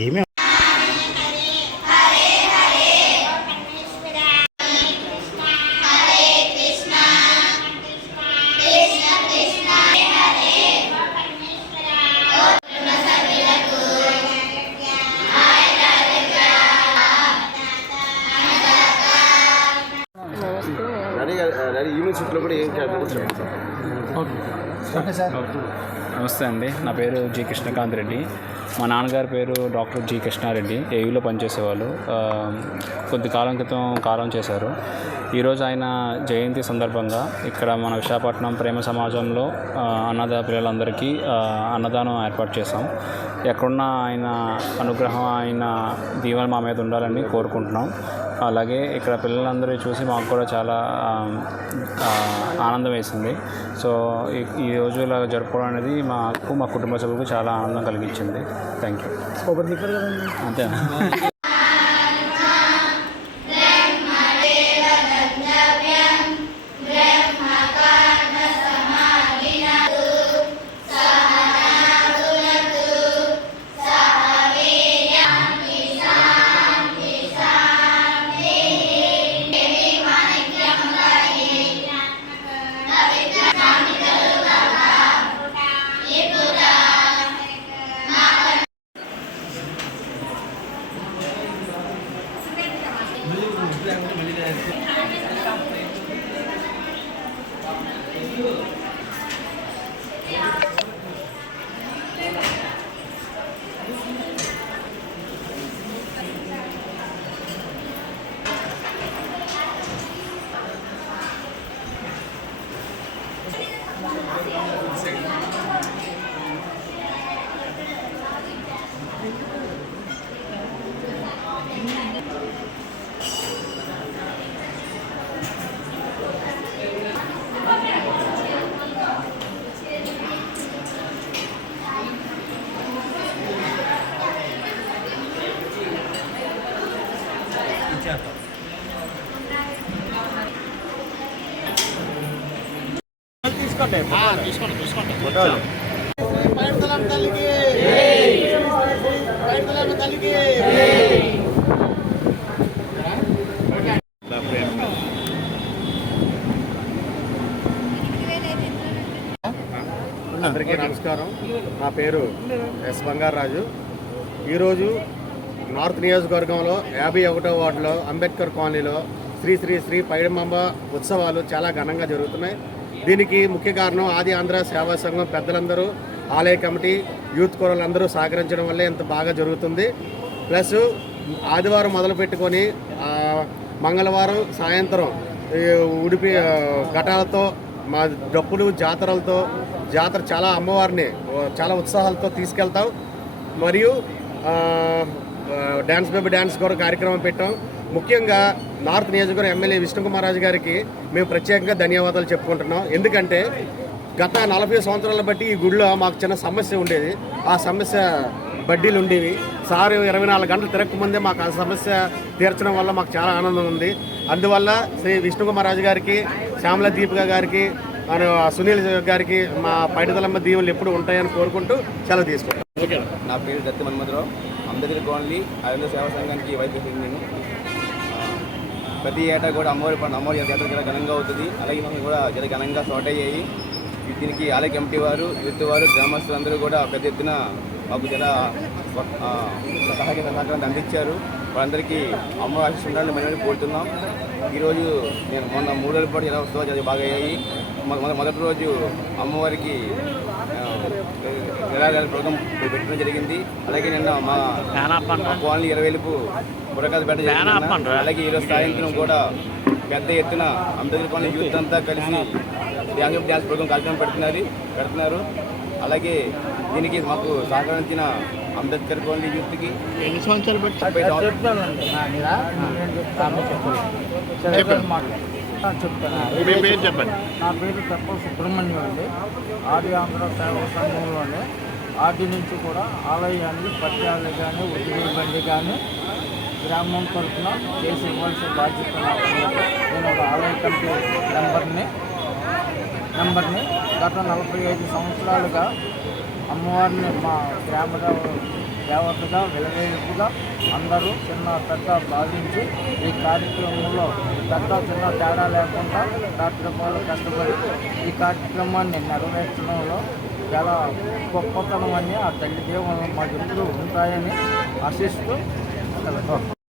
ఏమి యూనివర్సిటీలో కూడా ఏం నమస్తే అండి, నా పేరు జి కృష్ణకాంత్ రెడ్డి. మా నాన్నగారి పేరు డాక్టర్ జి కృష్ణారెడ్డి. ఏయూలో పనిచేసేవాళ్ళు. కొద్ది కాలం క్రితం కాలం చేశారు. ఈరోజు ఆయన జయంతి సందర్భంగా ఇక్కడ మన విశాఖపట్నం ప్రేమ సమాజంలో అన్నదాత పిల్లలందరికీ అన్నదానం ఏర్పాటు చేశాం. ఎక్కడున్న ఆయన అనుగ్రహం, ఆయన దీవెన మా మీద ఉండాలని కోరుకుంటున్నాం. అలాగే ఇక్కడ పిల్లలందరూ చూసి మాకు కూడా చాలా ఆనందం వేసింది. సో ఈ రోజు ఇలా జరుపుకోవడం అనేది మాకు, మా కుటుంబ సభ్యులకు చాలా ఆనందం కలిగించింది. Thank you. అంతేనా? అందరికీ నమస్కారం. నా పేరు ఎస్ బంగారాజు. ఈరోజు నార్త్ నియోజకవర్గంలో 51వ వార్డులో అంబేద్కర్ కాలనీలో శ్రీ శ్రీ శ్రీ పైడమాంబ ఉత్సవాలు చాలా ఘనంగా జరుగుతున్నాయి. దీనికి ముఖ్య కారణం ఆది ఆంధ్ర సేవా సంఘం పెద్దలందరూ, ఆలయ కమిటీ, యూత్ కోరలు అందరూ సహకరించడం వల్లే ఇంత బాగా జరుగుతుంది. ప్లస్ ఆదివారం మొదలు పెట్టుకొని మంగళవారం సాయంత్రం ఉడిపి ఘటాలతో, మా డప్పులు జాతర చాలా అమ్మవారిని చాలా ఉత్సాహాలతో తీసుకెళ్తాం. మరియు డ్యాన్స్ బేబీ డ్యాన్స్ కూడా కార్యక్రమం పెట్టాం. ముఖ్యంగా నార్త్ నియోజకవర్గం ఎమ్మెల్యే విష్ణుకుమారాజు గారికి మేము ప్రత్యేకంగా ధన్యవాదాలు చెప్పుకుంటున్నాం. ఎందుకంటే గత 40 సంవత్సరాల బట్టి ఈ గుడిలో మాకు చిన్న సమస్య ఉండేది. ఆ సమస్య బడ్డీలు ఉండేవి. సార్ 24 గంటలు తిరగకముందే మాకు ఆ సమస్య తీర్చడం వల్ల మాకు చాలా ఆనందం ఉంది. అందువల్ల శ్రీ విష్ణుకుమారాజు గారికి, శ్యామల దీపిక గారికి, సునీల్ గారికి మా పైడితలమ్మ దీవులు ఎప్పుడు ఉంటాయని కోరుకుంటూ సెలవు తీసుకుంటాం. నా పేరు దత్తి మన్మధరావు. అంబేద్కర్ కాలనీ ఆయుధ సేవా సంఘానికి వైస్ ప్రెసిడెంట్. ప్రతి ఏటా కూడా అమ్మవారి జాతర చాలా ఘనంగా అవుతుంది. అలాగే మనం కూడా చాలా ఘనంగా స్టార్ట్ అయ్యాయి. దీనికి ఆలయ కమిటీ వారు, యూత్ వారు, గ్రామస్తులందరూ కూడా పెద్ద ఎత్తున మాకు చాలా సహకారాన్ని అందించారు. వాళ్ళందరికీ అమ్మవారి ఆశీస్సులు మనం కోరుతున్నాం. ఈరోజు నేను మొన్న 3 రోజుల పాటు ఎలా ఉత్సవాలు చాలా బాగా అయ్యాయి. మొదటి రోజు అమ్మవారికి నిరాగాల ప్రోగ్రాం పెట్టడం జరిగింది. అలాగే నిన్న మా కాలనీ 20 బుర్రకాయలు పెట్టడం. అలాగే ఈరోజు సాయంత్రం కూడా పెద్ద ఎత్తున అంబేద్కర్ కాలనీ యూత్ అంతా కలిసి డ్యాన్స్ ప్రోగ్రాం కార్యక్రమం పెడుతున్నారు. అలాగే దీనికి మాకు సహకరించిన అంబేద్కర్ కాలనీ యూత్కి ఎన్ని సంవత్సరాలు బట్టి చెప్తాను. చెప్పండి. నా పేరు తప్ప సుబ్రహ్మణ్యం అండి. ఆది ఆంధ్ర సేవా సంఘంలోనే ఆది నుంచి కూడా ఆలయాన్ని పట్టాలు కానీ, ఉద్యోగ బండి కానీ గ్రామం తరఫున చేసి ఇవ్వాల్సిన బాధ్యత నాకు. నేను ఒక ఆలయ కమిటీ మెంబర్ని. గత 45 సంవత్సరాలుగా అమ్మవారిని మా గ్రామ దేవతగా విలవేలుపుగా అందరూ చిన్న పెద్ద భావించి ఈ కార్యక్రమంలో పెద్ద చిన్న తేడా లేకుండా డాక్టర్ వాళ్ళు కష్టపడి ఈ కార్యక్రమాన్ని నెరవేర్చడంలో చాలా గొప్పతనం అని ఆ తల్లి దేవుళ్ళు మాకు ఎప్పుడు ఉంటాయని ఆశిస్తూ